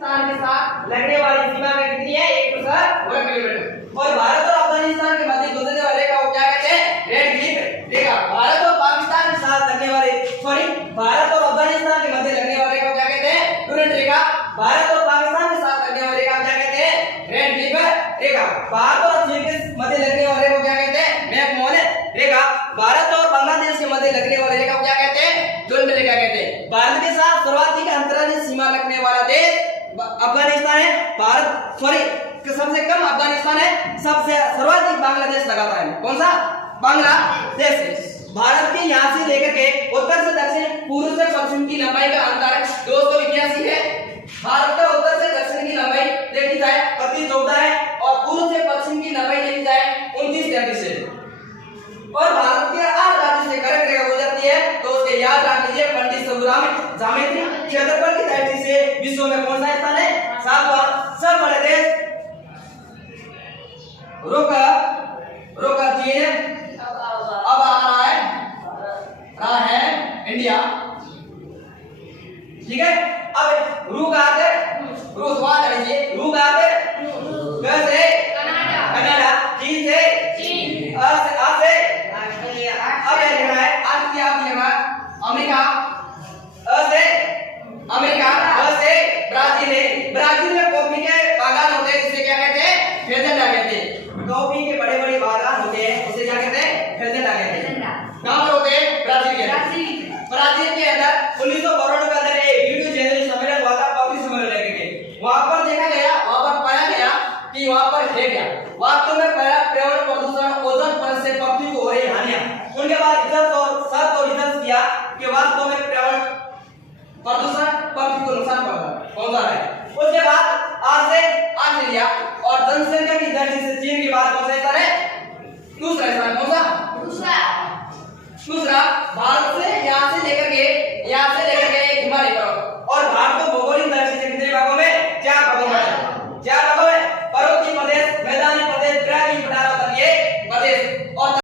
पाकिस्तान के साथ लगने वाली सीमा में कितनी है 1 किलोमीटर। और भारत और अफगानिस्तान के मध्य गुजरने वाले रेखा को क्या कहते हैं रेड क्लिफ रेखा। भारत और पाकिस्तान के साथ लगने वाले भारत और अफगानिस्तान के मध्य लगने वाले रेखा को क्या कहते हैं डुरंड रेखा। भारत और पाकिस्तान के साथ लगने वाले रेखा को क्या कहते हैं रेड क्लिफ रेखा। भारत और चीन के मध्य लगने वाले रेखा को क्या कहते हैं मैकमोहन रेखा। भारत और बांग्लादेश के मध्य लगने वाले रेखा को क्या कहते हैं डुरंड रेखा कहते हैं। भारत के साथ सर्वाधिक अंतर्राष्ट्रीय सीमा रखने वाला देश अफगानिस्तान है। सबसे कम अफगानिस्तान है, सबसे सर्वाधिक बांग्लादेश लगाता है। कौन सा बांग्लादेश। भारत के यहाँ से लेकर के उत्तर से दक्षिण पूर्व से पश्चिम की लंबाई का अंतर 281 है। भारत का उत्तर से दक्षिण की लंबाई देखी जाए 14 है और पूर्व से पश्चिम की लंबाई देखी जाए 29 है। और भारत के 8 राज्यों से कर्क रेखा गुजरती है तो उसके याद रख लीजिए पंडित सबूराम ज्यामिति क्षेत्रफल की दृष्टि से विश्व में कौन सा स्थान है 7वां। सब बड़े देश रुक चीन अब आ रहा है इंडिया। ठीक है। अब रूस आते रूस बात करिए रूस आते कैसे कनाडा चीन से अब ये लिखना है आज क्या लिखना अमेरिका से ब्राजील में कॉफी के बागान होते हैं जिसे क्या कहते हैं फेजेंडा कहते हैं। कॉफी के बड़े बड़े बागान होते हैं उसे क्या कहते हैं फेजेंडा कहते हैं। कहां पर होते हैं ब्राजील के अंदर 1992 के अंदर एक वीडियो जर्नलिस्ट सम्मेलन हुआ था कॉफी सम्मेलन लेके। वहां पर देखा गया वहां पर पाया गया कि वहां पर है क्या वास्तव में पर्यावरण प्रदूषण ओजोन परत से पृथ्वी को हो रही हानियां। उनके बाद रिसर्च किया कि वास्तव में पर्यावरण प्रदूषण पृथ्वी को नुकसान पहुंचा रहा है। उसके बाद ऑस्ट्रेलिया और जनसंख्या की दृष्टि से चीन के बाद कौन सा स्थान है दूसरा स्थान।